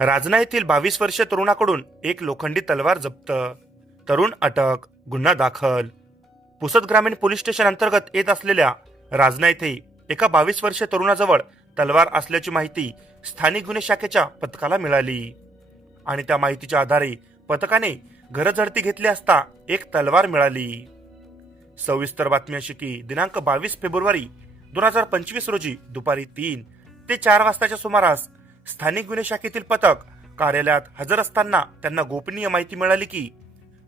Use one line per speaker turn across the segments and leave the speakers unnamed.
राजना येथील बावीस वर्षीय तरुणाकडून एक लोखंडी तलवार जप्त. तरुण अटक गुन्हा दाखल. पुसद ग्रामीण पोलीस स्टेशन अंतर्गत येत असलेल्या राजना येथे एका बावीस वर्षीय तरुणाजवळ तलवार असल्याची माहिती स्थानिक गुन्हे शाखेच्या पथकाला मिळाली. आणि त्या माहितीच्या आधारे पथकाने घरझडती घेतली असता एक तलवार मिळाली. सविस्तर बातमी अशी की दिनांक बावीस फेब्रुवारी दोन हजार पंचवीस रोजी दुपारी तीन ते चार वाजताच्या सुमारास स्थानिक गुन्हे शाखेतील पथक कार्यालयात हजर असताना त्यांना गोपनीय माहिती मिळाली की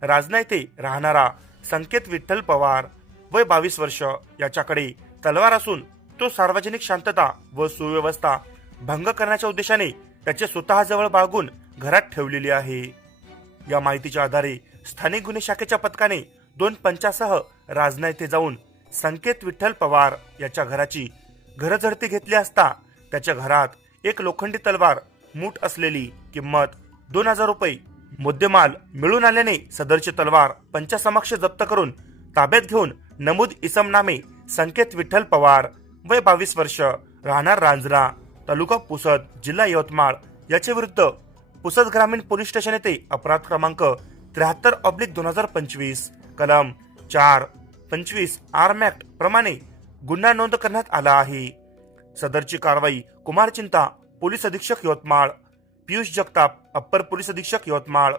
राजना येथे राहणारा संकेत विठ्ठल पवार वय बावीस वर्ष याच्याकडे तलवार असून तो सार्वजनिक शांतता व सुव्यवस्था भंग करण्याच्या उद्देशाने त्याचे स्वतःजवळ बाळगून घरात ठेवलेली आहे. या माहितीच्या आधारे स्थानिक गुन्हे शाखेच्या पथकाने दोन पंचासह राजना येथे जाऊन संकेत विठ्ठल पवार याच्या घराची घरझडती घेतली असता त्याच्या घरात एक लोखंडी तलवार मूठ असलेली किंमत दोन हजार रुपये. मुद्देमाल मिळून आल्याने सदरची तलवार पंचासमक्ष जप्त करून ताब्यात घेऊन नमूद इसम नामे संकेत विठ्ठल पवार वय बावीस वर्ष राहणार रांजरा तालुका पुसद जिल्हा यवतमाळ याच्या विरुद्ध पुसद ग्रामीण पोलीस स्टेशन येथे अपराध क्रमांक त्र्याहत्तर ऑब्लिक दोन हजार पंचवीस कलम चार पंचवीस आर्म ऍक्ट प्रमाणे गुन्हा नोंद करण्यात आला आहे. सदरची कारवाई कुमार चिंता पोलीस अधीक्षक यवतमाळ. पियुष जगताप अप्पर पोलीस अधीक्षक यवतमाळ.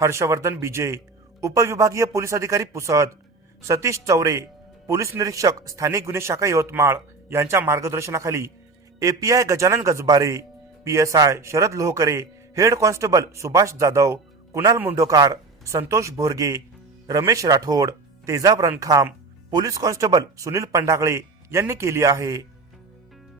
हर्षवर्धन बिजे उपविभागीय पोलीस अधिकारी पुसद. सतीश चौरे पोलीस निरीक्षक स्थानिक गुन्हे शाखा यवतमाळ यांच्या मार्गदर्शनाखाली API Gajanan Gajbare PSI Sharad Lohkare head constable Subhash Jadhav Kunal Mundokar Santosh Bhorge Ramesh Rathod Tejab Rankham police constable Sunil Pandagale यांनी केली आहे.